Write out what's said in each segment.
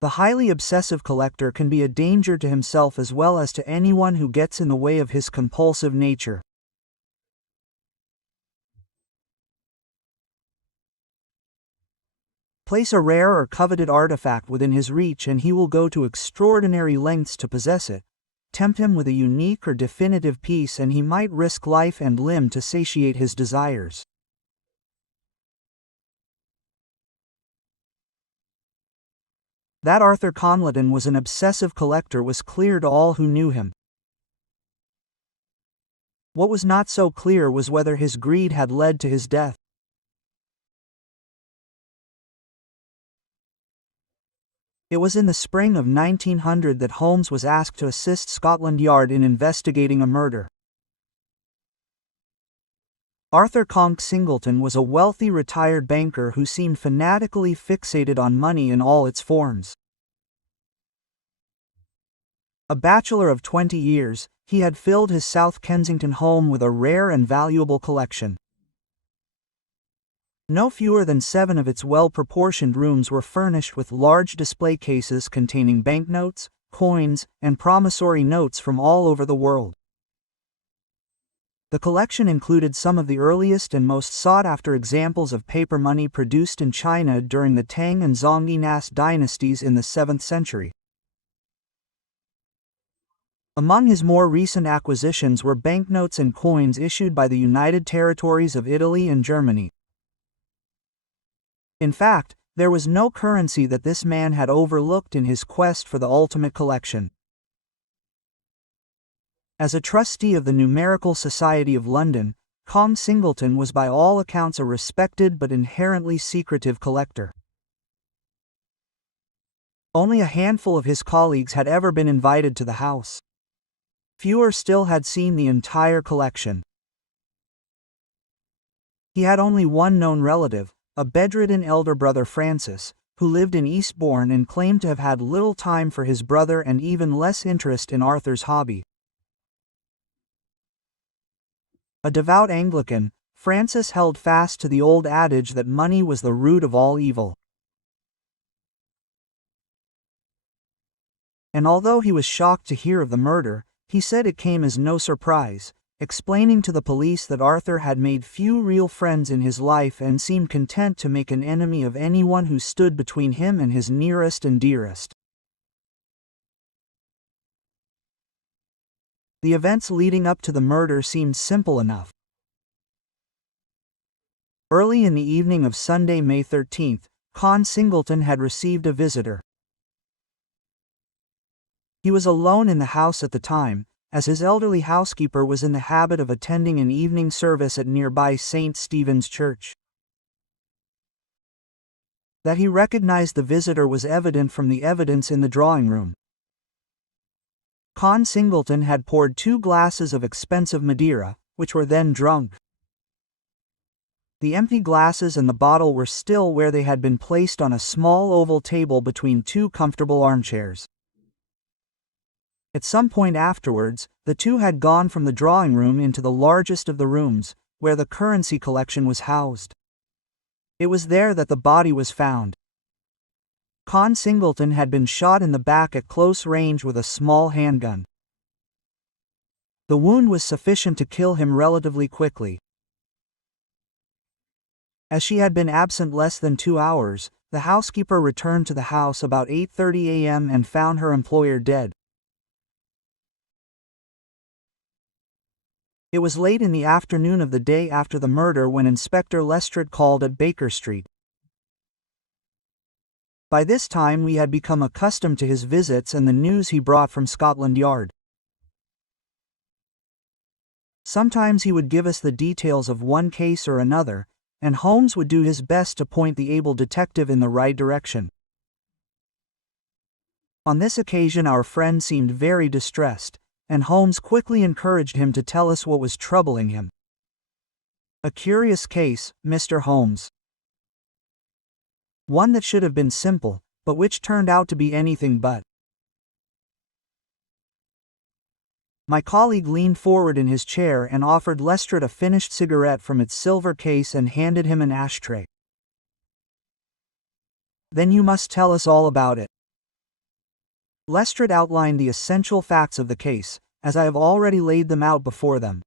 The highly obsessive collector can be a danger to himself as well as to anyone who gets in the way of his compulsive nature. Place a rare or coveted artifact within his reach and he will go to extraordinary lengths to possess it. Tempt him with a unique or definitive piece and he might risk life and limb to satiate his desires. That Arthur Conlon was an obsessive collector was clear to all who knew him. What was not so clear was whether his greed had led to his death. It was in the spring of 1900 that Holmes was asked to assist Scotland Yard in investigating a murder. Arthur Conk Singleton was a wealthy retired banker who seemed fanatically fixated on money in all its forms. A bachelor of 20 years, he had filled his South Kensington home with a rare and valuable collection. No fewer than 7 of its well-proportioned rooms were furnished with large display cases containing banknotes, coins, and promissory notes from all over the world. The collection included some of the earliest and most sought-after examples of paper money produced in China during the Tang and Zhongyi dynasties in the 7th century. Among his more recent acquisitions were banknotes and coins issued by the United Territories of Italy and Germany. In fact, there was no currency that this man had overlooked in his quest for the ultimate collection. As a trustee of the Numerical Society of London, Conk Singleton was by all accounts a respected but inherently secretive collector. Only a handful of his colleagues had ever been invited to the house. Fewer still had seen the entire collection. He had only one known relative, a bedridden elder brother Francis, who lived in Eastbourne and claimed to have had little time for his brother and even less interest in Arthur's hobby. A devout Anglican, Francis held fast to the old adage that money was the root of all evil. And although he was shocked to hear of the murder, he said it came as no surprise, explaining to the police that Arthur had made few real friends in his life and seemed content to make an enemy of anyone who stood between him and his nearest and dearest. The events leading up to the murder seemed simple enough. Early in the evening of Sunday, May 13th, Conk Singleton had received a visitor. He was alone in the house at the time, as his elderly housekeeper was in the habit of attending an evening service at nearby St. Stephen's Church. That he recognized the visitor was evident from the evidence in the drawing room. Conk Singleton had poured 2 glasses of expensive Madeira, which were then drunk. The empty glasses and the bottle were still where they had been placed on a small oval table between 2 comfortable armchairs. At some point afterwards, the two had gone from the drawing room into the largest of the rooms, where the currency collection was housed. It was there that the body was found. Conk Singleton had been shot in the back at close range with a small handgun. The wound was sufficient to kill him relatively quickly. As she had been absent less than 2 hours, the housekeeper returned to the house about 8:30 a.m. and found her employer dead. It was late in the afternoon of the day after the murder when Inspector Lestrade called at Baker Street. By this time we had become accustomed to his visits and the news he brought from Scotland Yard. Sometimes he would give us the details of one case or another, and Holmes would do his best to point the able detective in the right direction. On this occasion our friend seemed very distressed, and Holmes quickly encouraged him to tell us what was troubling him. A curious case, Mr. Holmes. One that should have been simple, but which turned out to be anything but. My colleague leaned forward in his chair and offered Lestrade a finished cigarette from its silver case and handed him an ashtray. Then you must tell us all about it. Lestrade outlined the essential facts of the case, as I have already laid them out before them.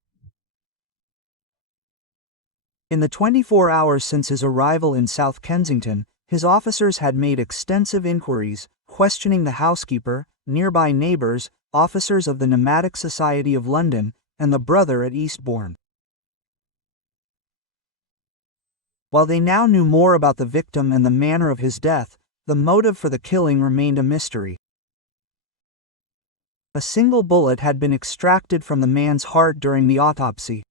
In the 24 hours since his arrival in South Kensington, his officers had made extensive inquiries, questioning the housekeeper, nearby neighbours, officers of the Pneumatic Society of London, and the brother at Eastbourne. While they now knew more about the victim and the manner of his death, the motive for the killing remained a mystery. A single bullet had been extracted from the man's heart during the autopsy.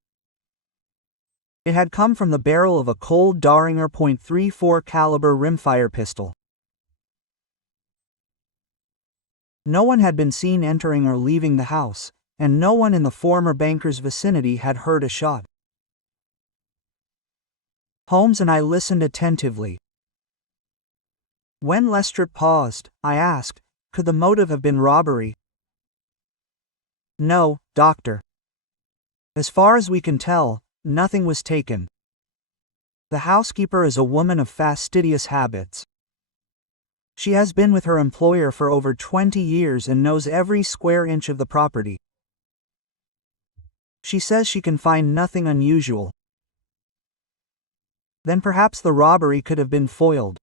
It had come from the barrel of a Colt Darringer .34 caliber rimfire pistol. No one had been seen entering or leaving the house, and no one in the former banker's vicinity had heard a shot. Holmes and I listened attentively. When Lestrade paused, I asked, "Could the motive have been robbery?" "No, Doctor. As far as we can tell, nothing was taken. The housekeeper is a woman of fastidious habits. She has been with her employer for over 20 years and knows every square inch of the property. She says she can find nothing unusual. Then perhaps the robbery could have been foiled.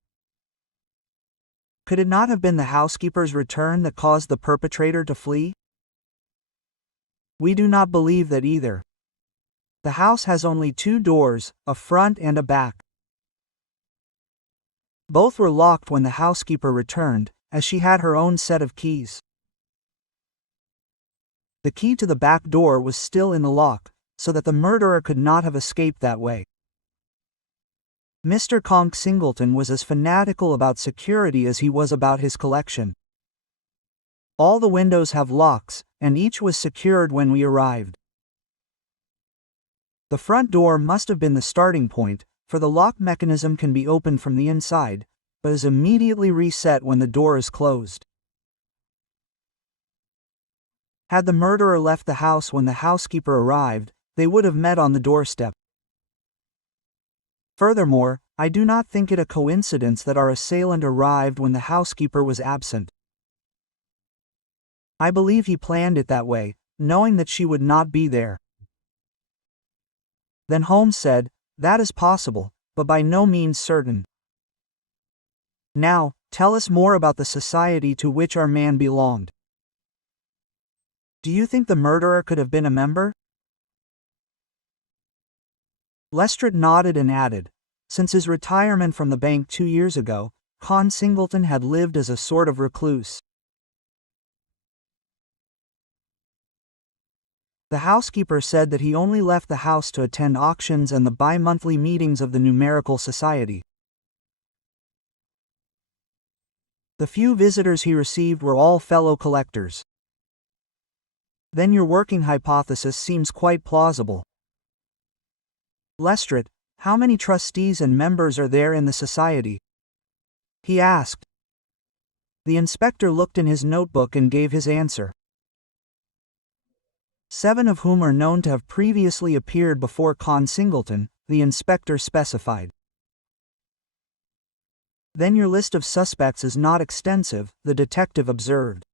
Could it not have been the housekeeper's return that caused the perpetrator to flee? We do not believe that either. The house has only 2 doors, a front and a back. Both were locked when the housekeeper returned, as she had her own set of keys. The key to the back door was still in the lock, so that the murderer could not have escaped that way. Mr. Conk Singleton was as fanatical about security as he was about his collection. All the windows have locks, and each was secured when we arrived. The front door must have been the starting point, for the lock mechanism can be opened from the inside, but is immediately reset when the door is closed. Had the murderer left the house when the housekeeper arrived, they would have met on the doorstep. Furthermore, I do not think it a coincidence that our assailant arrived when the housekeeper was absent. I believe he planned it that way, knowing that she would not be there. Then Holmes said, "That is possible, but by no means certain. Now, tell us more about the society to which our man belonged. Do you think the murderer could have been a member?" Lestrade nodded and added, "Since his retirement from the bank 2 years ago, Con Singleton had lived as a sort of recluse. The housekeeper said that he only left the house to attend auctions and the bi-monthly meetings of the Numerical Society. The few visitors he received were all fellow collectors. Then your working hypothesis seems quite plausible. Lestrade, how many trustees and members are there in the society?" he asked. The inspector looked in his notebook and gave his answer. 7 of whom are known to have previously appeared before Con Singleton, the inspector specified. Then your list of suspects is not extensive, the detective observed.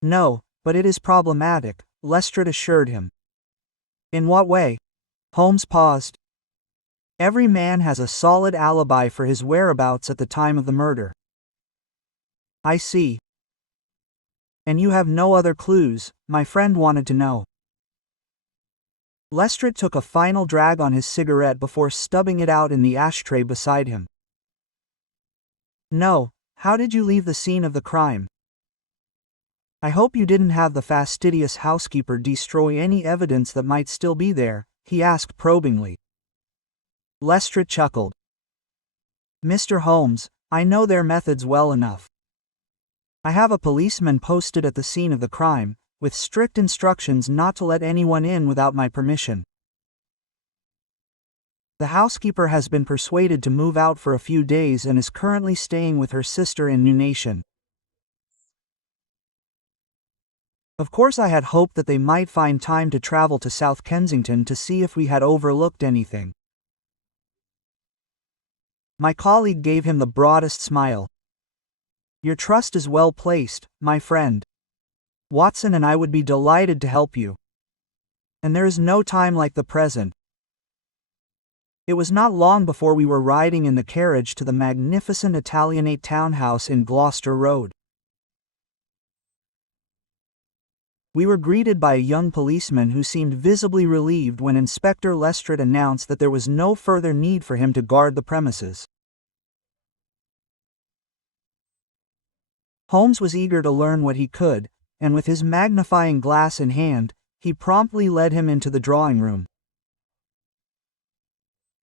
No, but it is problematic, Lestrade assured him. In what way? Holmes paused. Every man has a solid alibi for his whereabouts at the time of the murder. I see. And you have no other clues, my friend wanted to know. Lestrade took a final drag on his cigarette before stubbing it out in the ashtray beside him. No, how did you leave the scene of the crime? I hope you didn't have the fastidious housekeeper destroy any evidence that might still be there, he asked probingly. Lestrade chuckled. Mr. Holmes, I know their methods well enough. I have a policeman posted at the scene of the crime, with strict instructions not to let anyone in without my permission. The housekeeper has been persuaded to move out for a few days and is currently staying with her sister in New Nation. Of course I had hoped that they might find time to travel to South Kensington to see if we had overlooked anything. My colleague gave him the broadest smile. Your trust is well placed, my friend. Watson and I would be delighted to help you. And there is no time like the present. It was not long before we were riding in the carriage to the magnificent Italianate townhouse in Gloucester Road. We were greeted by a young policeman who seemed visibly relieved when Inspector Lestrade announced that there was no further need for him to guard the premises. Holmes was eager to learn what he could, and with his magnifying glass in hand, he promptly led him into the drawing room.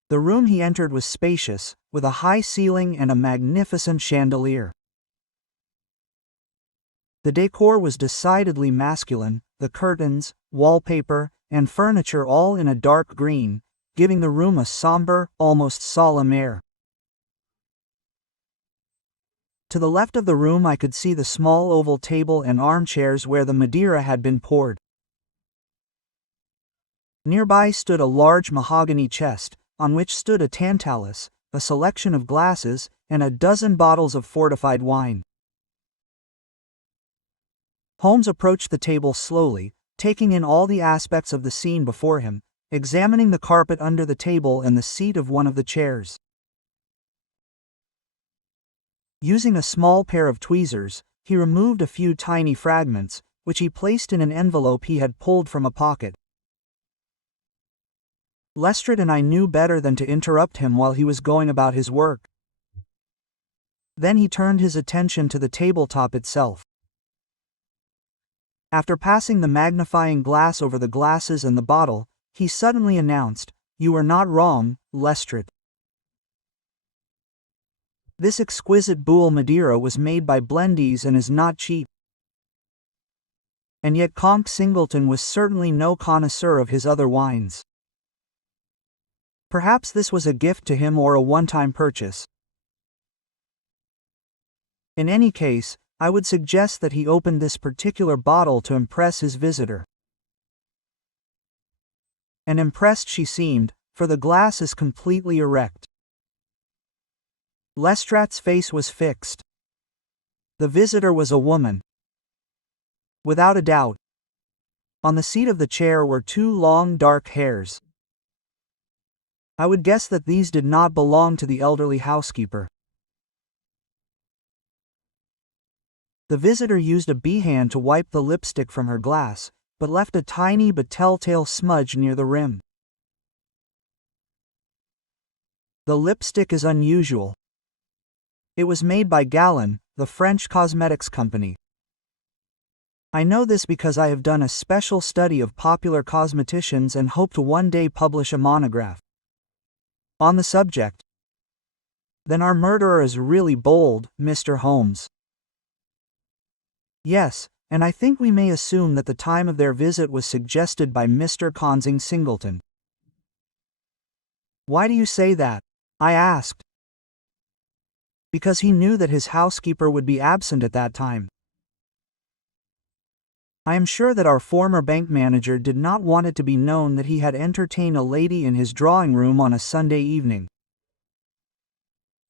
The room he entered was spacious, with a high ceiling and a magnificent chandelier. The decor was decidedly masculine, the curtains, wallpaper, and furniture all in a dark green, giving the room a somber, almost solemn air. To the left of the room I could see the small oval table and armchairs where the Madeira had been poured. Nearby stood a large mahogany chest, on which stood a tantalus, a selection of glasses, and a dozen bottles of fortified wine. Holmes approached the table slowly, taking in all the aspects of the scene before him, examining the carpet under the table and the seat of one of the chairs. Using a small pair of tweezers, he removed a few tiny fragments, which he placed in an envelope he had pulled from a pocket. Lestrade and I knew better than to interrupt him while he was going about his work. Then he turned his attention to the tabletop itself. After passing the magnifying glass over the glasses and the bottle, he suddenly announced, "You are not wrong, Lestrade. This exquisite Buhl Madeira was made by Blendies and is not cheap." And yet Conk Singleton was certainly no connoisseur of his other wines. Perhaps this was a gift to him or a one-time purchase. In any case, I would suggest that he opened this particular bottle to impress his visitor. And impressed she seemed, for the glass is completely erect. Lestrade's face was fixed. The visitor was a woman. Without a doubt. On the seat of the chair were two long dark hairs. I would guess that these did not belong to the elderly housekeeper. The visitor used a beehand to wipe the lipstick from her glass, but left a tiny but telltale smudge near the rim. The lipstick is unusual. It was made by Gallon, the French cosmetics company. I know this because I have done a special study of popular cosmeticians and hope to one day publish a monograph on the subject. Then our murderer is really bold, Mr. Holmes. Yes, and I think we may assume that the time of their visit was suggested by Mr. Consing Singleton. Why do you say that? I asked. Because he knew that his housekeeper would be absent at that time. I am sure that our former bank manager did not want it to be known that he had entertained a lady in his drawing room on a Sunday evening.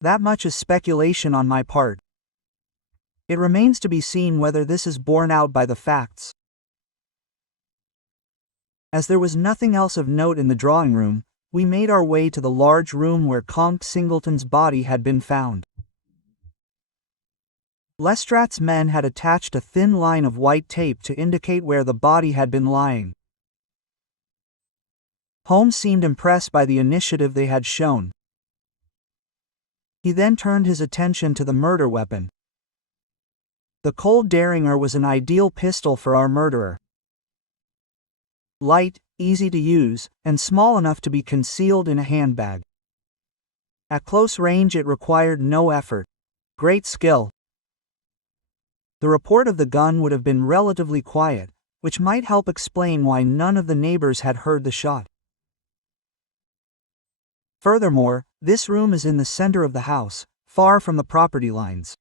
That much is speculation on my part. It remains to be seen whether this is borne out by the facts. As there was nothing else of note in the drawing room, we made our way to the large room where Conk Singleton's body had been found. Lestrade's men had attached a thin line of white tape to indicate where the body had been lying. Holmes seemed impressed by the initiative they had shown. He then turned his attention to the murder weapon. The Colt Derringer was an ideal pistol for our murderer. Light, easy to use, and small enough to be concealed in a handbag. At close range it required no effort. Great skill. The report of the gun would have been relatively quiet, which might help explain why none of the neighbors had heard the shot. Furthermore, this room is in the center of the house, far from the property lines.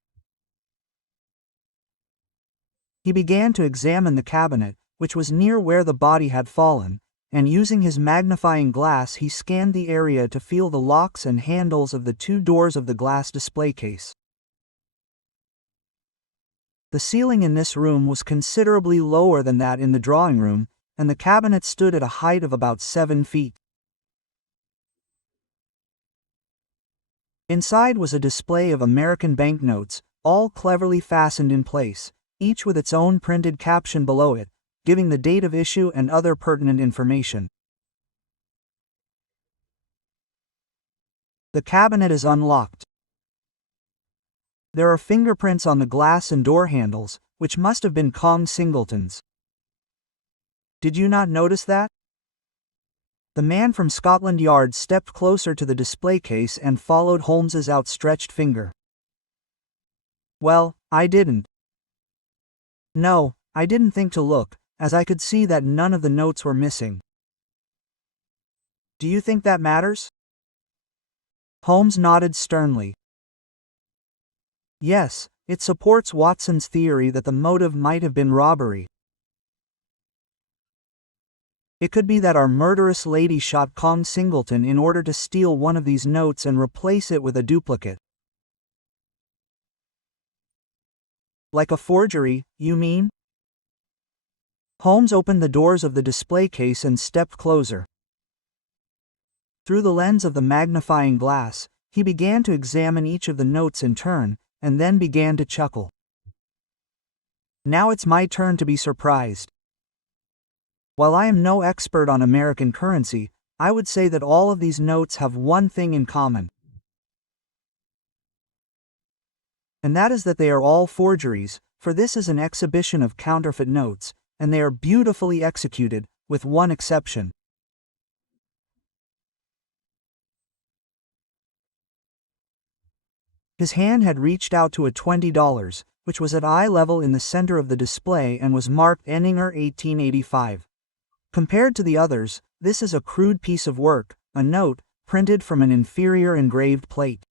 He began to examine the cabinet, which was near where the body had fallen, and using his magnifying glass he scanned the area to feel the locks and handles of the two doors of the glass display case. The ceiling in this room was considerably lower than that in the drawing room, and the cabinet stood at a height of about 7 feet. Inside was a display of American banknotes, all cleverly fastened in place, each with its own printed caption below it, giving the date of issue and other pertinent information. The cabinet is unlocked. There are fingerprints on the glass and door handles, which must have been Kong Singleton's. Did you not notice that? The man from Scotland Yard stepped closer to the display case and followed Holmes's outstretched finger. Well, I didn't. No, I didn't think to look, as I could see that none of the notes were missing. Do you think that matters? Holmes nodded sternly. Yes, it supports Watson's theory that the motive might have been robbery. It could be that our murderous lady shot Kong Singleton in order to steal one of these notes and replace it with a duplicate. Like a forgery, you mean? Holmes opened the doors of the display case and stepped closer. Through the lens of the magnifying glass, he began to examine each of the notes in turn, and then began to chuckle. Now it's my turn to be surprised. While I am no expert on American currency, I would say that all of these notes have one thing in common. And that is that they are all forgeries, for this is an exhibition of counterfeit notes, and they are beautifully executed, with one exception. His hand had reached out to a $20, which was at eye level in the center of the display and was marked Enninger 1885. Compared to the others, this is a crude piece of work, a note, printed from an inferior engraved plate.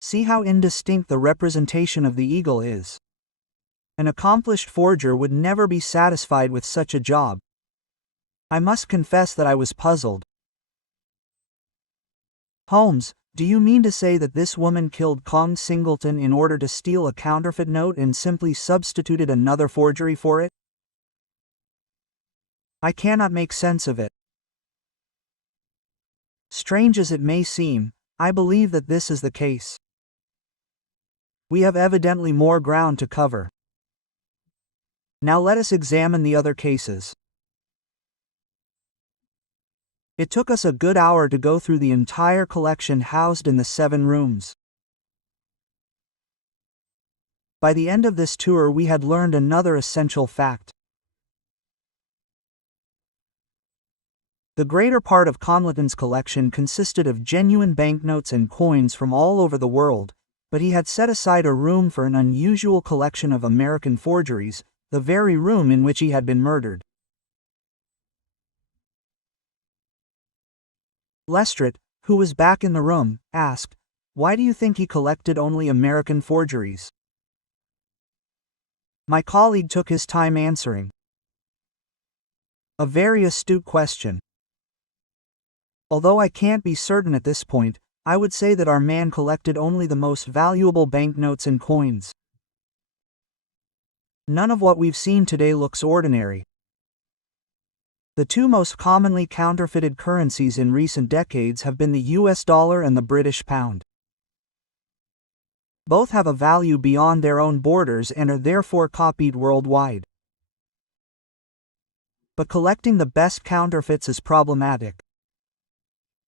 See how indistinct the representation of the eagle is. An accomplished forger would never be satisfied with such a job. I must confess that I was puzzled. Holmes, do you mean to say that this woman killed Kong Singleton in order to steal a counterfeit note and simply substituted another forgery for it? I cannot make sense of it. Strange as it may seem, I believe that this is the case. We have evidently more ground to cover. Now let us examine the other cases. It took us a good hour to go through the entire collection housed in the 7 rooms. By the end of this tour we had learned another essential fact. The greater part of Conleyton's collection consisted of genuine banknotes and coins from all over the world, but he had set aside a room for an unusual collection of American forgeries, the very room in which he had been murdered. Lestrade, who was back in the room, asked, "Why do you think he collected only American forgeries?" My colleague took his time answering. A very astute question. Although I can't be certain at this point, I would say that our man collected only the most valuable banknotes and coins. None of what we've seen today looks ordinary. The 2 most commonly counterfeited currencies in recent decades have been the US dollar and the British pound. Both have a value beyond their own borders and are therefore copied worldwide. But collecting the best counterfeits is problematic.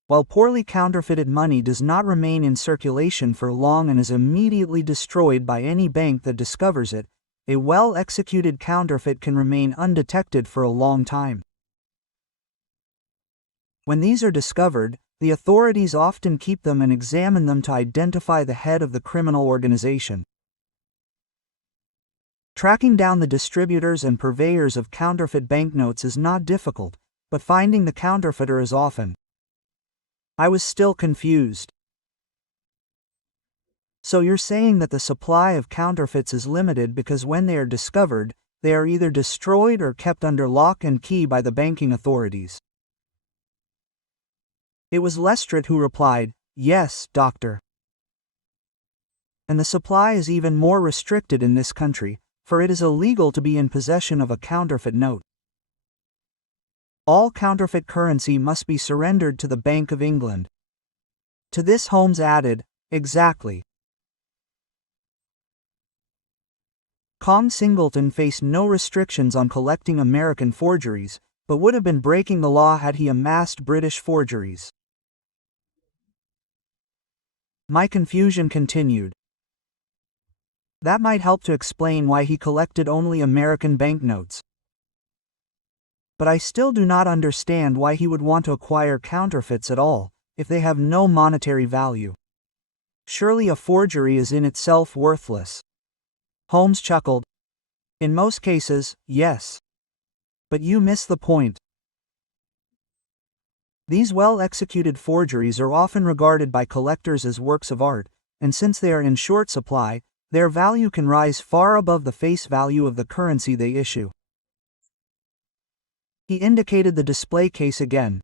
While poorly counterfeited money does not remain in circulation for long and is immediately destroyed by any bank that discovers it, a well-executed counterfeit can remain undetected for a long time. When these are discovered, the authorities often keep them and examine them to identify the head of the criminal organization. Tracking down the distributors and purveyors of counterfeit banknotes is not difficult, but finding the counterfeiter is often. I was still confused. So you're saying that the supply of counterfeits is limited because when they are discovered, they are either destroyed or kept under lock and key by the banking authorities. It was Lestrade who replied, "Yes, Doctor." And the supply is even more restricted in this country, for it is illegal to be in possession of a counterfeit note. All counterfeit currency must be surrendered to the Bank of England. To this Holmes added, "Exactly." Kong Singleton faced no restrictions on collecting American forgeries, but would have been breaking the law had he amassed British forgeries. My confusion continued. That might help to explain why he collected only American banknotes. But I still do not understand why he would want to acquire counterfeits at all, if they have no monetary value. Surely a forgery is in itself worthless. Holmes chuckled. In most cases, yes. But you miss the point. These well-executed forgeries are often regarded by collectors as works of art, and since they are in short supply, their value can rise far above the face value of the currency they issue. He indicated the display case again.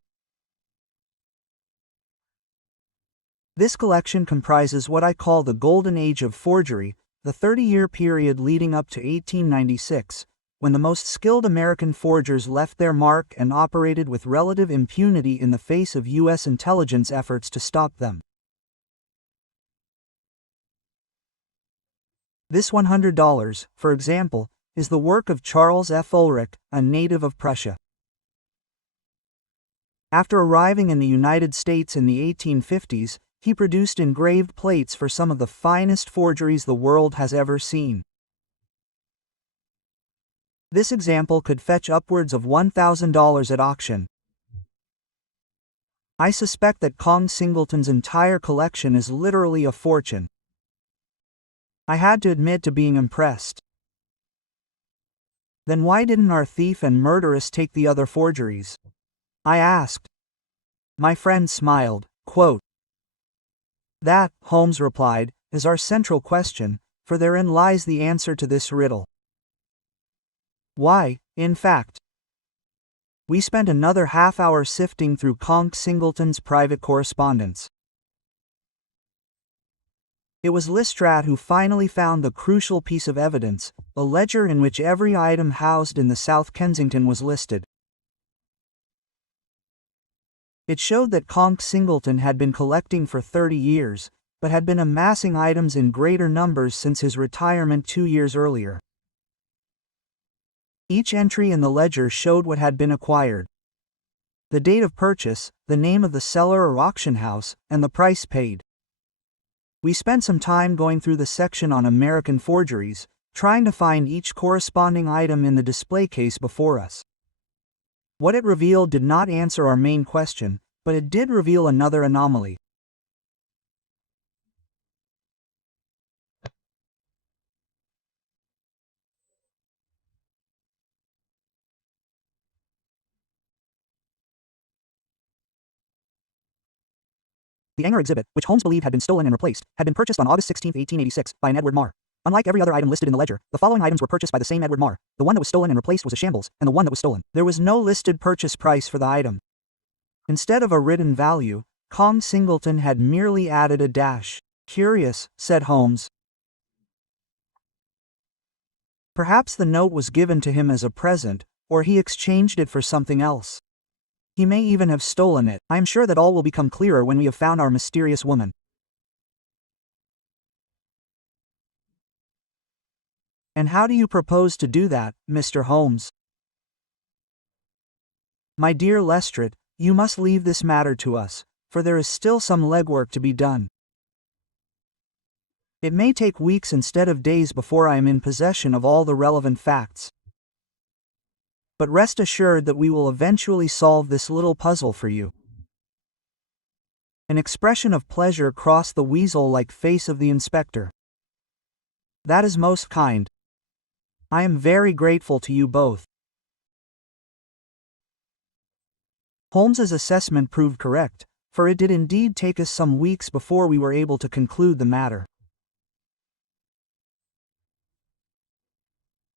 This collection comprises what I call the golden age of forgery, the 30-year period leading up to 1896, when the most skilled American forgers left their mark and operated with relative impunity in the face of U.S. intelligence efforts to stop them. This $100, for example, is the work of Charles F. Ulrich, a native of Prussia. After arriving in the United States in the 1850s, he produced engraved plates for some of the finest forgeries the world has ever seen. This example could fetch upwards of $1,000 at auction. I suspect that Kong Singleton's entire collection is literally a fortune. I had to admit to being impressed. Then why didn't our thief and murderess take the other forgeries? I asked. My friend smiled, quote, "That," Holmes replied, "is our central question, for therein lies the answer to this riddle." Why, in fact? We spent another half-hour sifting through Kong Singleton's private correspondence. It was Lestrade who finally found the crucial piece of evidence, a ledger in which every item housed in the South Kensington was listed. It showed that Kong Singleton had been collecting for 30 years, but had been amassing items in greater numbers since his retirement 2 years earlier. Each entry in the ledger showed what had been acquired: the date of purchase, the name of the seller or auction house, and the price paid. We spent some time going through the section on American forgeries, trying to find each corresponding item in the display case before us. What it revealed did not answer our main question, but it did reveal another anomaly. The Anger exhibit, which Holmes believed had been stolen and replaced, had been purchased on August 16, 1886, by an Edward Marr. Unlike every other item listed in the ledger, the following items were purchased by the same Edward Marr. The one that was stolen and replaced was a shambles, and the one that was stolen. There was no listed purchase price for the item. Instead of a written value, Kong Singleton had merely added a dash. Curious, said Holmes. Perhaps the note was given to him as a present, or he exchanged it for something else. He may even have stolen it. I am sure that all will become clearer when we have found our mysterious woman. And how do you propose to do that, Mr. Holmes? My dear Lestrade, you must leave this matter to us, for there is still some legwork to be done. It may take weeks instead of days before I am in possession of all the relevant facts. But rest assured that we will eventually solve this little puzzle for you. An expression of pleasure crossed the weasel-like face of the inspector. That is most kind. I am very grateful to you both. Holmes's assessment proved correct, for it did indeed take us some weeks before we were able to conclude the matter.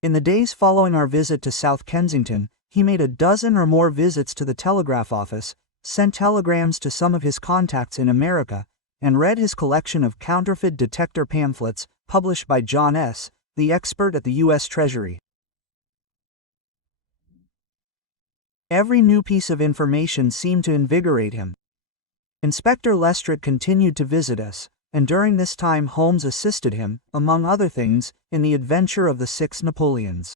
In the days following our visit to South Kensington, he made a dozen or more visits to the telegraph office, sent telegrams to some of his contacts in America, and read his collection of counterfeit detector pamphlets, published by John S., the expert at the U.S. Treasury. Every new piece of information seemed to invigorate him. Inspector Lestrade continued to visit us, and during this time Holmes assisted him, among other things, in the adventure of the 6 Napoleons.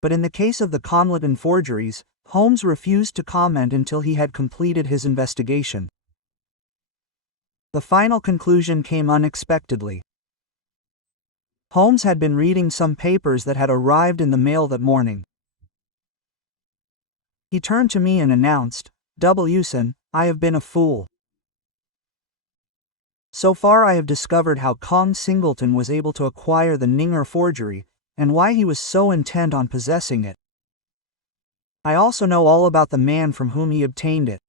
But in the case of the Conlon forgeries, Holmes refused to comment until he had completed his investigation. The final conclusion came unexpectedly. Holmes had been reading some papers that had arrived in the mail that morning. He turned to me and announced, "Wilson, I have been a fool. So far I have discovered how Kong Singleton was able to acquire the Ninger forgery, and why he was so intent on possessing it. I also know all about the man from whom he obtained it.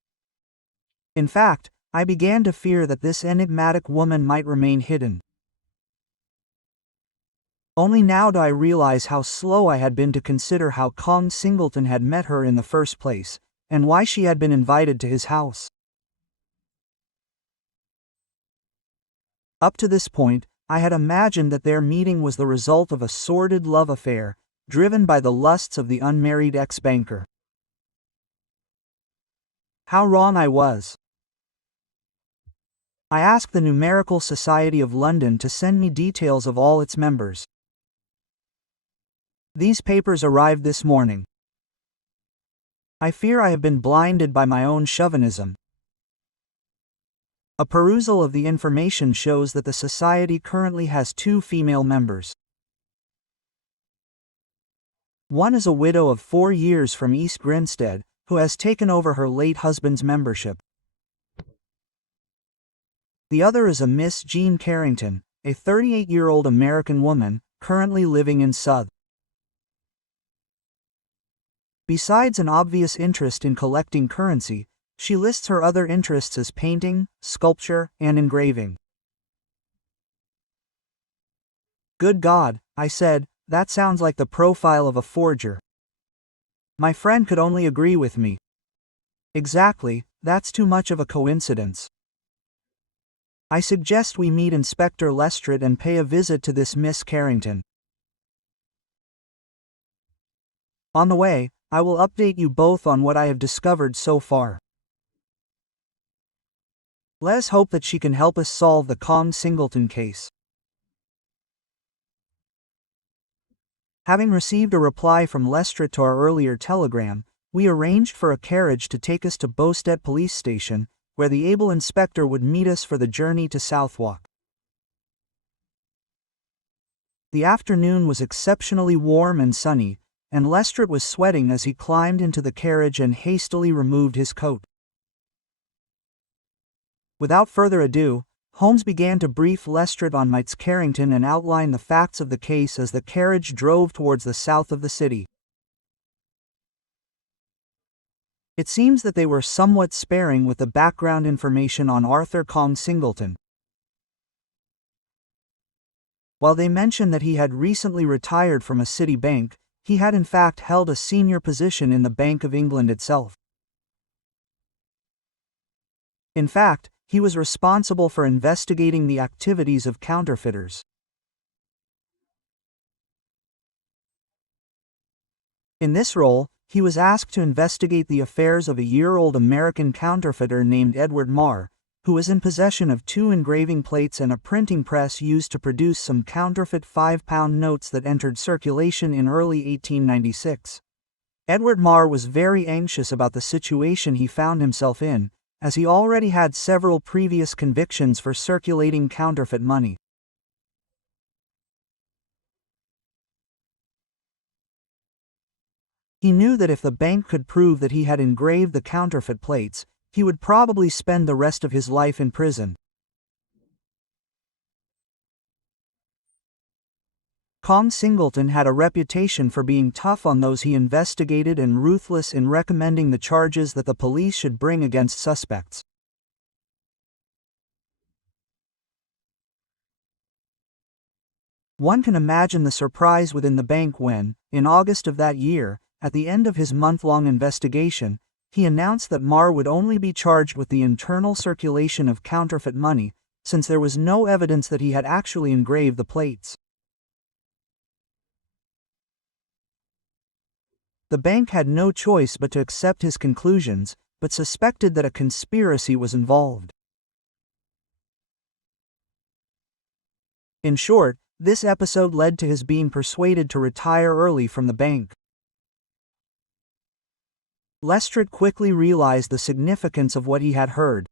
In fact, I began to fear that this enigmatic woman might remain hidden. Only now do I realize how slow I had been to consider how Kong Singleton had met her in the first place, and why she had been invited to his house. Up to this point, I had imagined that their meeting was the result of a sordid love affair, driven by the lusts of the unmarried ex-banker. How wrong I was. I asked the Numerical Society of London to send me details of all its members. These papers arrived this morning. I fear I have been blinded by my own chauvinism. A perusal of the information shows that the society currently has 2 female members. One is a widow of 4 years from East Grinstead, who has taken over her late husband's membership. The other is a Miss Jean Carrington, a 38-year-old American woman, currently living in South. Besides an obvious interest in collecting currency, she lists her other interests as painting, sculpture, and engraving. Good God, I said, that sounds like the profile of a forger. My friend could only agree with me. Exactly, that's too much of a coincidence. I suggest we meet Inspector Lestrade and pay a visit to this Miss Carrington. On the way, I will update you both on what I have discovered so far. Let's hope that she can help us solve the Kong Singleton case. Having received a reply from Lestrade to our earlier telegram, we arranged for a carriage to take us to Bowstead Police Station, where the able inspector would meet us for the journey to Southwark. The afternoon was exceptionally warm and sunny, and Lestrade was sweating as he climbed into the carriage and hastily removed his coat. Without further ado, Holmes began to brief Lestrade on Miss Carrington and outline the facts of the case as the carriage drove towards the south of the city. It seems that they were somewhat sparing with the background information on Arthur Kong Singleton. While they mentioned that he had recently retired from a city bank, he had in fact held a senior position in the Bank of England itself. In fact, he was responsible for investigating the activities of counterfeiters. In this role, he was asked to investigate the affairs of a year-old American counterfeiter named Edward Marr, who was in possession of 2 engraving plates and a printing press used to produce some counterfeit £5 notes that entered circulation in early 1896. Edward Marr was very anxious about the situation he found himself in, as he already had several previous convictions for circulating counterfeit money. He knew that if the bank could prove that he had engraved the counterfeit plates, he would probably spend the rest of his life in prison. Kong Singleton had a reputation for being tough on those he investigated and ruthless in recommending the charges that the police should bring against suspects. One can imagine the surprise within the bank when, in August of that year, at the end of his month-long investigation, he announced that Marr would only be charged with the internal circulation of counterfeit money, since there was no evidence that he had actually engraved the plates. The bank had no choice but to accept his conclusions, but suspected that a conspiracy was involved. In short, this episode led to his being persuaded to retire early from the bank. Lestrade quickly realized the significance of what he had heard.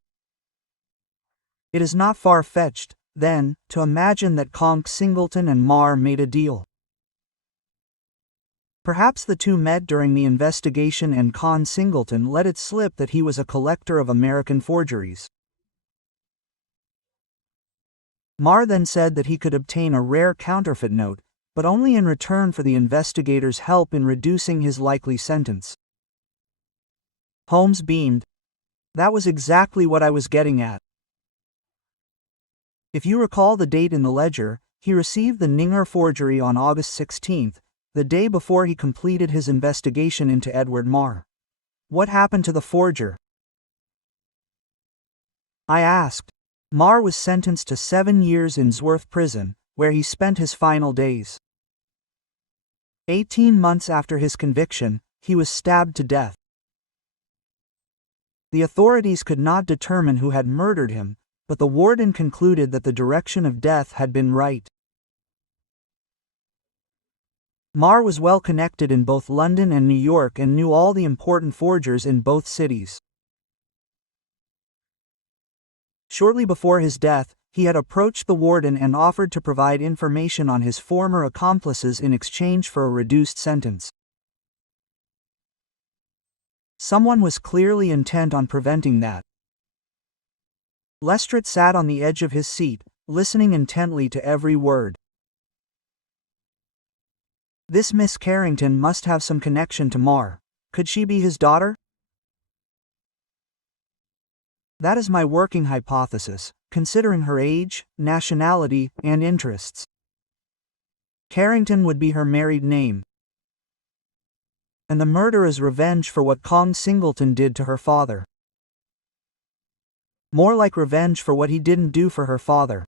It is not far-fetched, then, to imagine that Conk Singleton and Marr made a deal. Perhaps the two met during the investigation and Con Singleton let it slip that he was a collector of American forgeries. Marr then said that he could obtain a rare counterfeit note, but only in return for the investigators' help in reducing his likely sentence. Holmes beamed. That was exactly what I was getting at. If you recall the date in the ledger, he received the Ninger forgery on August 16, the day before he completed his investigation into Edward Marr. What happened to the forger? I asked. Marr was sentenced to 7 years in Sworth prison, where he spent his final days. 18 months after his conviction, he was stabbed to death. The authorities could not determine who had murdered him, but the warden concluded that the direction of death had been right. Marr was well connected in both London and New York and knew all the important forgers in both cities. Shortly before his death, he had approached the warden and offered to provide information on his former accomplices in exchange for a reduced sentence. Someone was clearly intent on preventing that. Lestrade sat on the edge of his seat, listening intently to every word. This Miss Carrington must have some connection to Marr. Could she be his daughter? That is my working hypothesis, considering her age, nationality, and interests. Carrington would be her married name. And the murder is revenge for what Conk Singleton did to her father. More like revenge for what he didn't do for her father.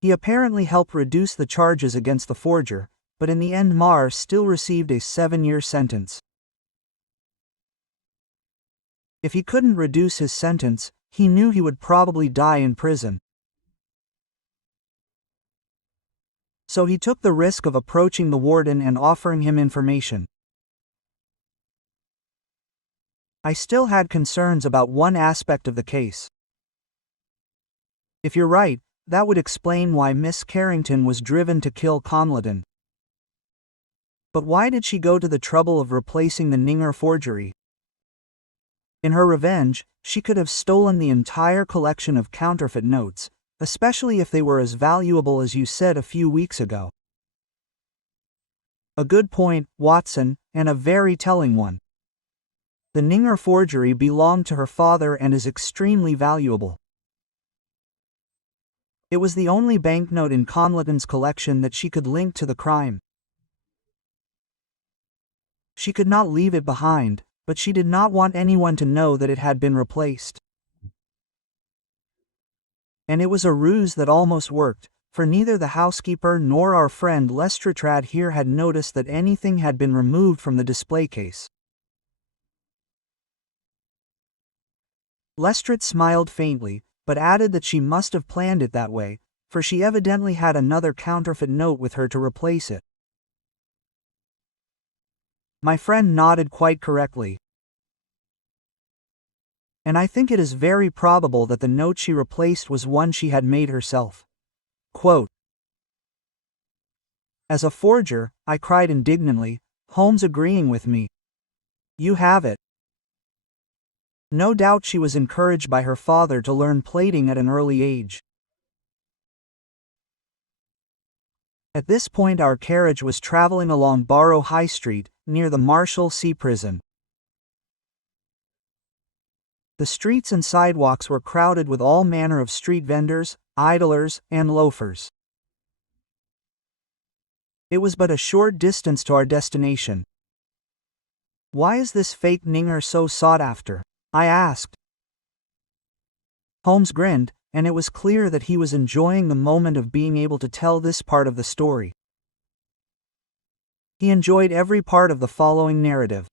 He apparently helped reduce the charges against the forger, but in the end Marr still received a 7-year sentence. If he couldn't reduce his sentence, he knew he would probably die in prison. So he took the risk of approaching the warden and offering him information. I still had concerns about one aspect of the case. If you're right, that would explain why Miss Carrington was driven to kill Conlon. But why did she go to the trouble of replacing the Ninger forgery? In her revenge, she could have stolen the entire collection of counterfeit notes, especially if they were as valuable as you said a few weeks ago. A good point, Watson, and a very telling one. The Ninger forgery belonged to her father and is extremely valuable. It was the only banknote in Conlon's collection that she could link to the crime. She could not leave it behind, but she did not want anyone to know that it had been replaced. And it was a ruse that almost worked, for neither the housekeeper nor our friend Lestrade here had noticed that anything had been removed from the display case. Lestrade smiled faintly, but added that she must have planned it that way, for she evidently had another counterfeit note with her to replace it. My friend nodded quite correctly. And I think it is very probable that the note she replaced was one she had made herself. Quote, "As a forger," I cried indignantly, Holmes agreeing with me. "You have it." No doubt she was encouraged by her father to learn plating at an early age. At this point our carriage was traveling along Barrow High Street, near the Marshalsea prison. The streets and sidewalks were crowded with all manner of street vendors, idlers, and loafers. It was but a short distance to our destination. "Why is this fake Ninger so sought after?" I asked. Holmes grinned, and it was clear that he was enjoying the moment of being able to tell this part of the story. He enjoyed every part of the following narrative.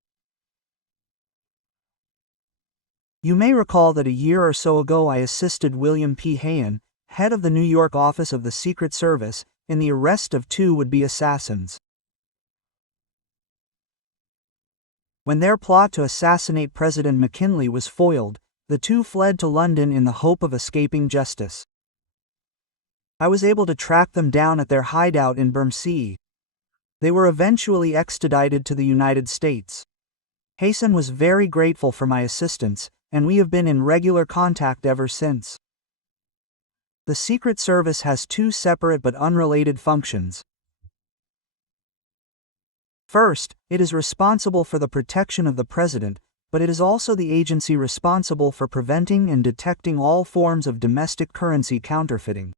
You may recall that a year or so ago I assisted William P. Hayen, head of the New York office of the Secret Service, in the arrest of two would-be assassins. When their plot to assassinate President McKinley was foiled, the two fled to London in the hope of escaping justice. I was able to track them down at their hideout in Bermondsey. They were eventually extradited to the United States. Hayen was very grateful for my assistance, and we have been in regular contact ever since. The Secret Service has two separate but unrelated functions. First, it is responsible for the protection of the president, but it is also the agency responsible for preventing and detecting all forms of domestic currency counterfeiting.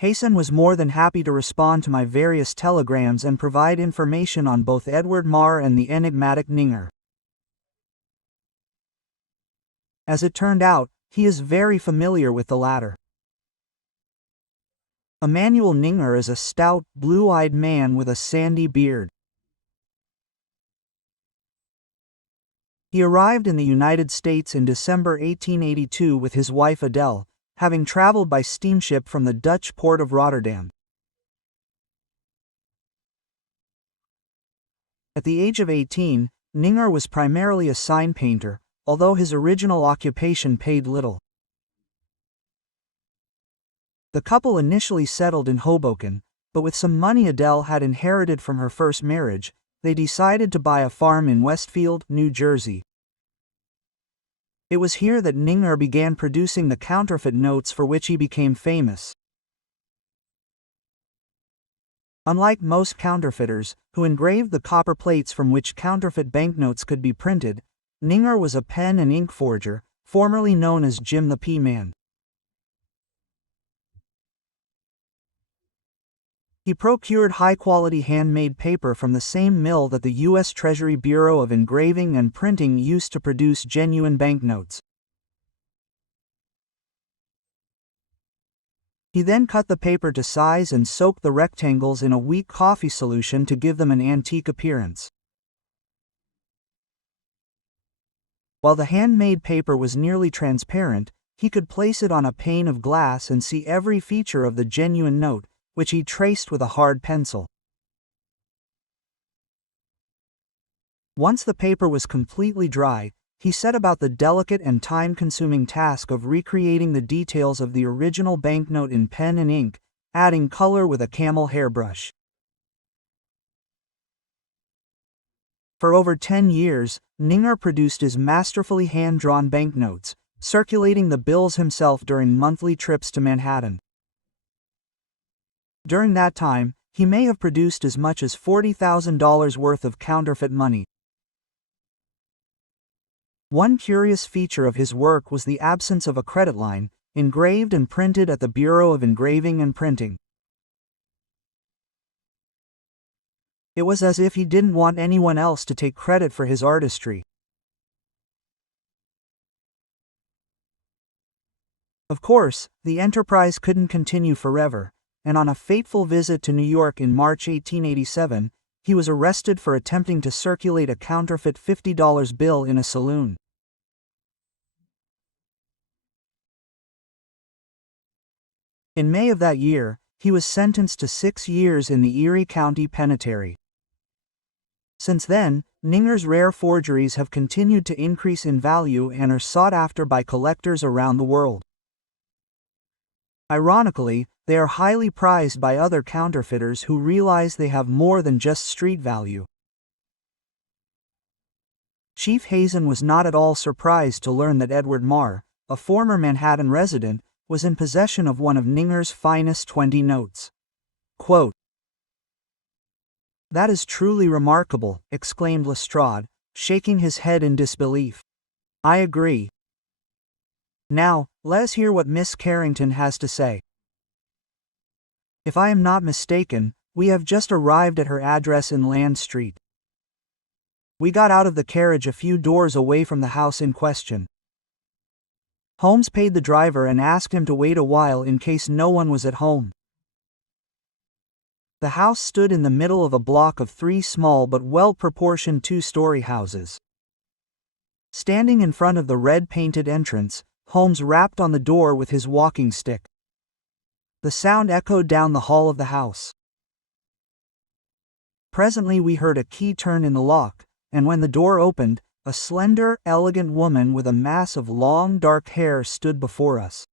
Hayen was more than happy to respond to my various telegrams and provide information on both Edward Marr and the enigmatic Ninger. As it turned out, he is very familiar with the latter. Emmanuel Ninger is a stout, blue-eyed man with a sandy beard. He arrived in the United States in December 1882 with his wife Adele, having traveled by steamship from the Dutch port of Rotterdam. At the age of 18, Ninger was primarily a sign painter, although his original occupation paid little. The couple initially settled in Hoboken, but with some money Adele had inherited from her first marriage, they decided to buy a farm in Westfield, New Jersey. It was here that Ninger began producing the counterfeit notes for which he became famous. Unlike most counterfeiters, who engraved the copper plates from which counterfeit banknotes could be printed, Ninger was a pen and ink forger, formerly known as Jim the P-Man. He procured high-quality handmade paper from the same mill that the U.S. Treasury Bureau of Engraving and Printing used to produce genuine banknotes. He then cut the paper to size and soaked the rectangles in a weak coffee solution to give them an antique appearance. While the handmade paper was nearly transparent, he could place it on a pane of glass and see every feature of the genuine note, which he traced with a hard pencil. Once the paper was completely dry, he set about the delicate and time-consuming task of recreating the details of the original banknote in pen and ink, adding color with a camel hairbrush. For over 10 years, Ninger produced his masterfully hand-drawn banknotes, circulating the bills himself during monthly trips to Manhattan. During that time, he may have produced as much as $40,000 worth of counterfeit money. One curious feature of his work was the absence of a credit line, engraved and printed at the Bureau of Engraving and Printing. It was as if he didn't want anyone else to take credit for his artistry. Of course, the enterprise couldn't continue forever, and on a fateful visit to New York in March 1887, he was arrested for attempting to circulate a counterfeit $50 bill in a saloon. In May of that year, he was sentenced to 6 years in the Erie County Penitentiary. Since then, Ninger's rare forgeries have continued to increase in value and are sought after by collectors around the world. Ironically, they are highly prized by other counterfeiters who realize they have more than just street value. Chief Hayen was not at all surprised to learn that Edward Marr, a former Manhattan resident, was in possession of one of Ninger's finest 20 notes. Quote, "That is truly remarkable," exclaimed Lestrade, shaking his head in disbelief. "I agree. Now, let us hear what Miss Carrington has to say." If I am not mistaken, We have just arrived at her address in Land Street. We got out of the carriage a few doors away from the house in question. Holmes paid the driver and asked him to wait a while in case no one was at home. The house stood in the middle of a block of 3 small but well-proportioned 2-story houses. Standing in front of the red-painted entrance, Holmes rapped on the door with his walking stick. The sound echoed down the hall of the house. Presently we heard a key turn in the lock, and when the door opened, a slender, elegant woman with a mass of long, dark hair stood before us.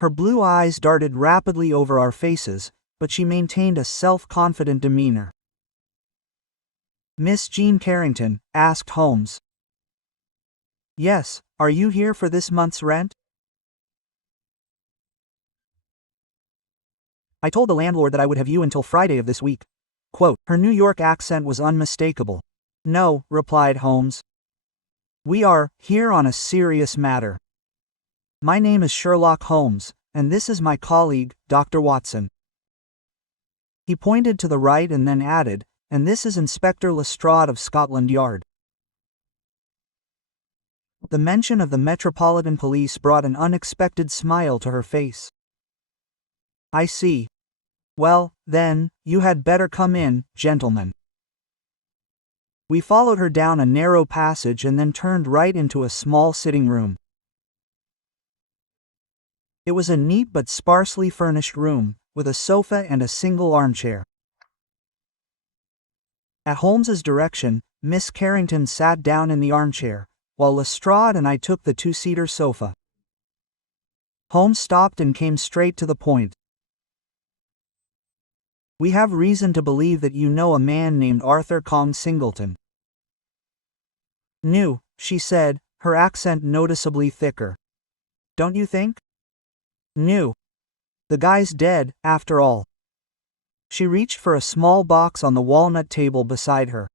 Her blue eyes darted rapidly over our faces, but she maintained a self-confident demeanor. "Miss Jean Carrington?" asked Holmes. "Yes, are you here for this month's rent?" "I told the landlord that I would have you until Friday of this week." Quote, her New York accent was unmistakable. "No," replied Holmes. "We are here on a serious matter. My name is Sherlock Holmes, and this is my colleague, Dr. Watson." He pointed to the right and then added, "And this is Inspector Lestrade of Scotland Yard." The mention of the Metropolitan Police brought an unexpected smile to her face. "I see. Well, then, you had better come in, gentlemen." We followed her down a narrow passage and then turned right into a small sitting room. It was a neat but sparsely furnished room, with a sofa and a single armchair. At Holmes's direction, Miss Carrington sat down in the armchair, while Lestrade and I took the 2-seater sofa. Holmes stopped and came straight to the point. "We have reason to believe that you know a man named Arthur Kong Singleton." "Knew," she said, her accent noticeably thicker. "Don't you think?" "Knew. The guy's dead, after all." She reached for a small box on the walnut table beside her.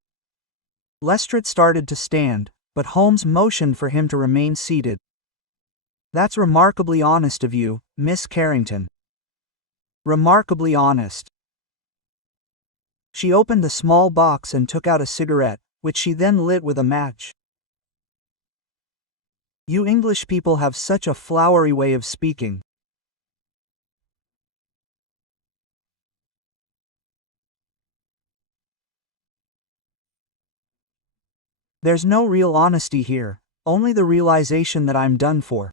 Lestrade started to stand, but Holmes motioned for him to remain seated. "That's remarkably honest of you, Miss Carrington." "Remarkably honest." She opened the small box and took out a cigarette, which she then lit with a match. "You English people have such a flowery way of speaking." "There's no real honesty here, only the realization that I'm done for."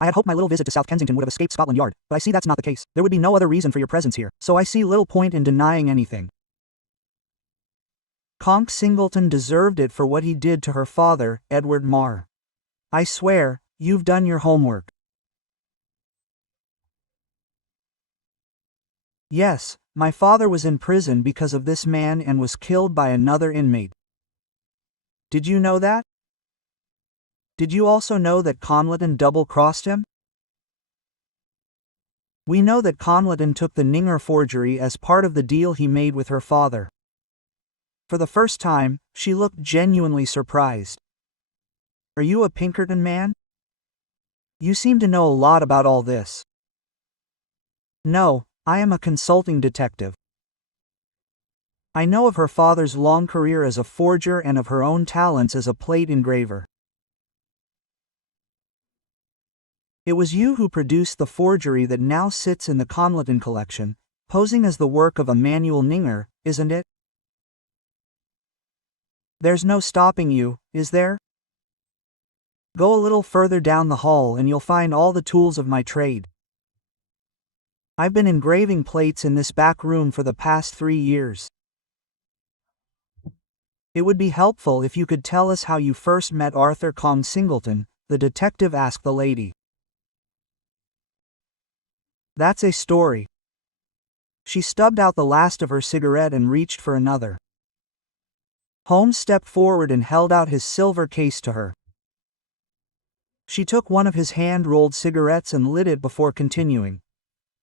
"I had hoped my little visit to South Kensington would have escaped Scotland Yard, but I see that's not the case. There would be no other reason for your presence here, so I see little point in denying anything." "Conk Singleton deserved it for what he did to her father, Edward Marr. I swear, you've done your homework." "Yes, my father was in prison because of this man and was killed by another inmate." "Did you know that?" "Did you also know that Conlon double-crossed him?" "We know that Conlon took the Ninger forgery as part of the deal he made with her father." For the first time, she looked genuinely surprised. "Are you a Pinkerton man? You seem to know a lot about all this." "No, I am a consulting detective. I know of her father's long career as a forger and of her own talents as a plate engraver." "It was you who produced the forgery that now sits in the Conlon collection, posing as the work of Emmanuel Ninger, isn't it?" "There's no stopping you, is there? Go a little further down the hall and you'll find all the tools of my trade. I've been engraving plates in this back room for the past 3 years. It would be helpful if you could tell us how you first met Arthur Kong Singleton," the detective asked the lady. "That's a story." She stubbed out the last of her cigarette and reached for another. Holmes stepped forward and held out his silver case to her. She took one of his hand-rolled cigarettes and lit it before continuing.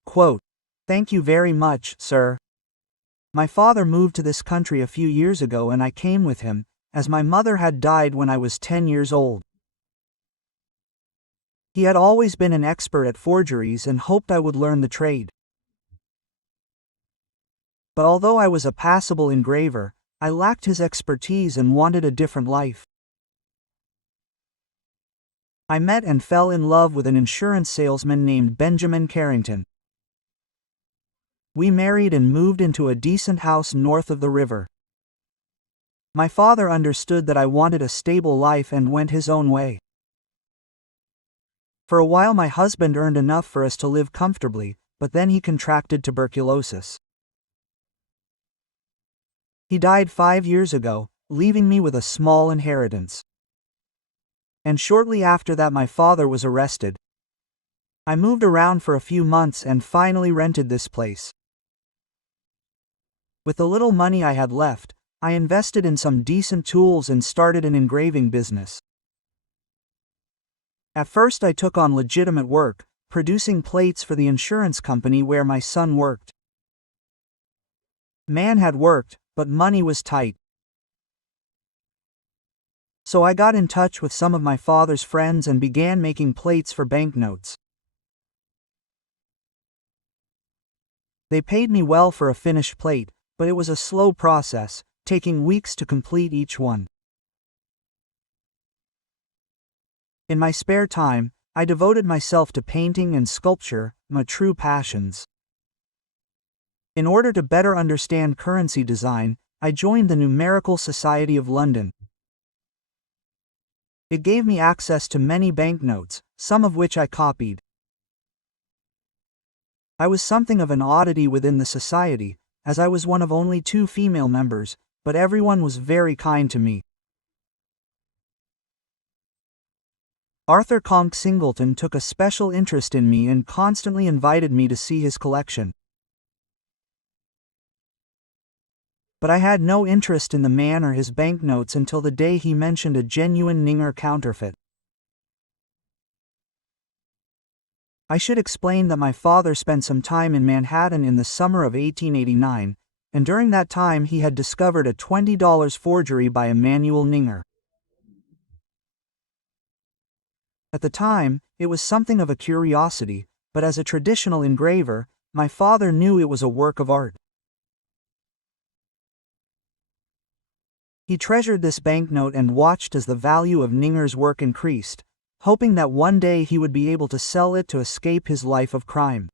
Quote, "Thank you very much, sir. My father moved to this country a few years ago and I came with him, as my mother had died when I was 10 years old. He had always been an expert at forgeries and hoped I would learn the trade. But although I was a passable engraver, I lacked his expertise and wanted a different life. I met and fell in love with an insurance salesman named Benjamin Carrington. We married and moved into a decent house north of the river. My father understood that I wanted a stable life and went his own way. For a while my husband earned enough for us to live comfortably, but then he contracted tuberculosis. He died 5 years ago, leaving me with a small inheritance. And shortly after that my father was arrested. I moved around for a few months and finally rented this place. With the little money I had left, I invested in some decent tools and started an engraving business. At first I took on legitimate work, producing plates for the insurance company where my son worked. Man had worked, but money was tight. So I got in touch with some of my father's friends and began making plates for banknotes. They paid me well for a finished plate, but it was a slow process, taking weeks to complete each one. In my spare time, I devoted myself to painting and sculpture, my true passions. In order to better understand currency design, I joined the Numerical Society of London. It gave me access to many banknotes, some of which I copied. I was something of an oddity within the society, as I was one of only 2 female members, but everyone was very kind to me. Arthur Conk Singleton took a special interest in me and constantly invited me to see his collection. But I had no interest in the man or his banknotes until the day he mentioned a genuine Ninger counterfeit. I should explain that my father spent some time in Manhattan in the summer of 1889, and during that time he had discovered a $20 forgery by Emanuel Ninger. At the time, it was something of a curiosity, but as a traditional engraver, my father knew it was a work of art. He treasured this banknote and watched as the value of Ninger's work increased, hoping that one day he would be able to sell it to escape his life of crime.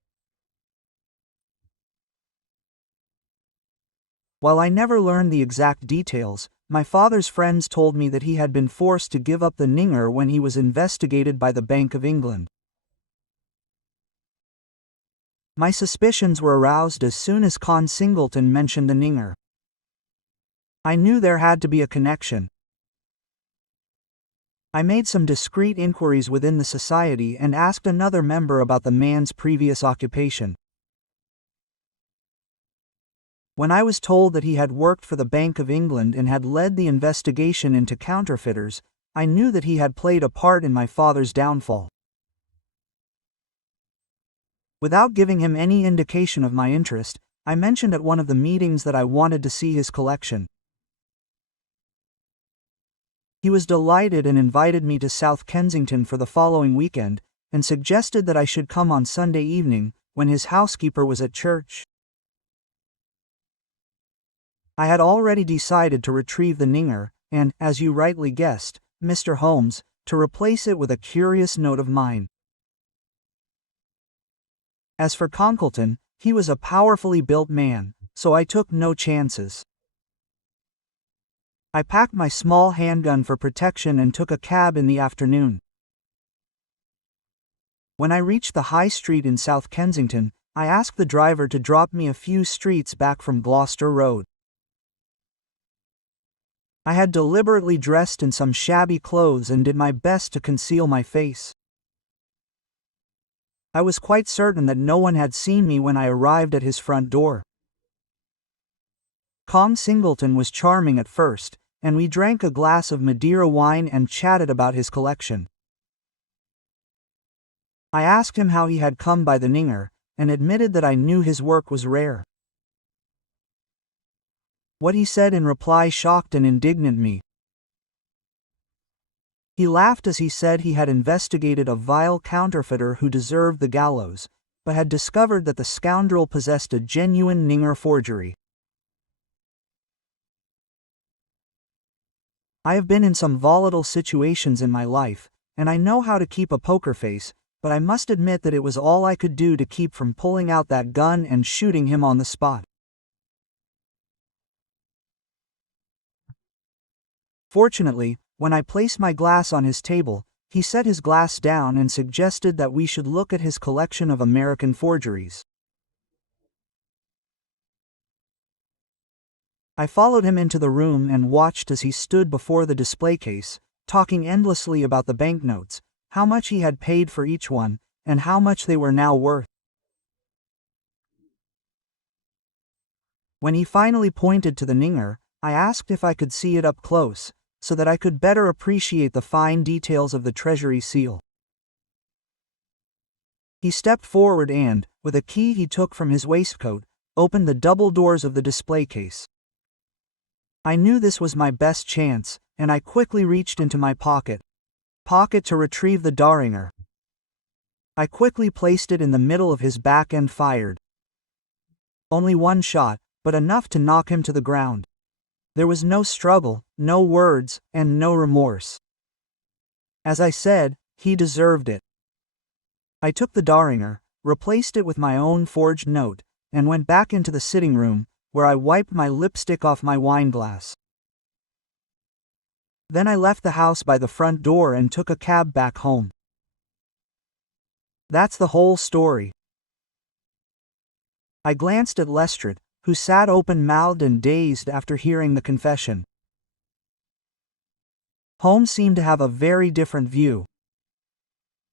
While I never learned the exact details, my father's friends told me that he had been forced to give up the Ninger when he was investigated by the Bank of England. My suspicions were aroused as soon as Con Singleton mentioned the Ninger. I knew there had to be a connection. I made some discreet inquiries within the society and asked another member about the man's previous occupation. When I was told that he had worked for the Bank of England and had led the investigation into counterfeiters, I knew that he had played a part in my father's downfall. Without giving him any indication of my interest, I mentioned at one of the meetings that I wanted to see his collection. He was delighted and invited me to South Kensington for the following weekend, and suggested that I should come on Sunday evening, when his housekeeper was at church. I had already decided to retrieve the Ninger, and, as you rightly guessed, Mr. Holmes, to replace it with a curious note of mine. As for Conkelton, he was a powerfully built man, so I took no chances. I packed my small handgun for protection and took a cab in the afternoon. When I reached the High Street in South Kensington, I asked the driver to drop me a few streets back from Gloucester Road. I had deliberately dressed in some shabby clothes and did my best to conceal my face. I was quite certain that no one had seen me when I arrived at his front door. Con Singleton was charming at first, and we drank a glass of Madeira wine and chatted about his collection. I asked him how he had come by the Ninger, and admitted that I knew his work was rare. What he said in reply shocked and indignant me. He laughed as he said he had investigated a vile counterfeiter who deserved the gallows, but had discovered that the scoundrel possessed a genuine Ninger forgery. I have been in some volatile situations in my life, and I know how to keep a poker face, but I must admit that it was all I could do to keep from pulling out that gun and shooting him on the spot. Fortunately, when I placed my glass on his table, he set his glass down and suggested that we should look at his collection of American forgeries. I followed him into the room and watched as he stood before the display case, talking endlessly about the banknotes, how much he had paid for each one, and how much they were now worth. When he finally pointed to the Ninger, I asked if I could see it up close, so that I could better appreciate the fine details of the treasury seal. He stepped forward and, with a key he took from his waistcoat, opened the double doors of the display case. I knew this was my best chance, and I quickly reached into my pocket to retrieve the Daringer. I quickly placed it in the middle of his back and fired. Only one shot, but enough to knock him to the ground. There was no struggle, no words, and no remorse. As I said, he deserved it. I took the Daringer, replaced it with my own forged note, and went back into the sitting room, where I wiped my lipstick off my wine glass. Then I left the house by the front door and took a cab back home. That's the whole story. I glanced at Lestrade, who sat open-mouthed and dazed after hearing the confession. Holmes seemed to have a very different view.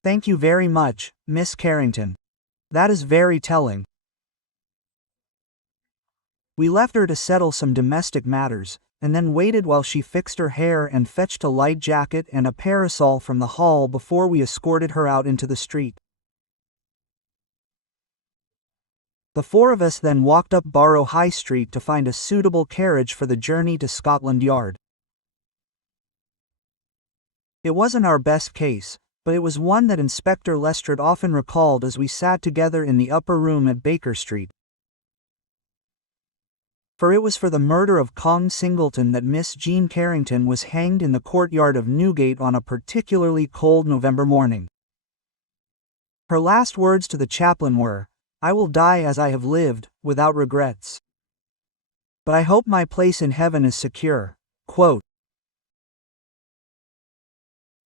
"Thank you very much, Miss Carrington. That is very telling." We left her to settle some domestic matters, and then waited while she fixed her hair and fetched a light jacket and a parasol from the hall before we escorted her out into the street. The four of us then walked up Barrow High Street to find a suitable carriage for the journey to Scotland Yard. It wasn't our best case, but it was one that Inspector Lestrade often recalled as we sat together in the upper room at Baker Street. For it was for the murder of Cong Singleton that Miss Jean Carrington was hanged in the courtyard of Newgate on a particularly cold November morning. Her last words to the chaplain were, "I will die as I have lived, without regrets. But I hope my place in heaven is secure." Quote,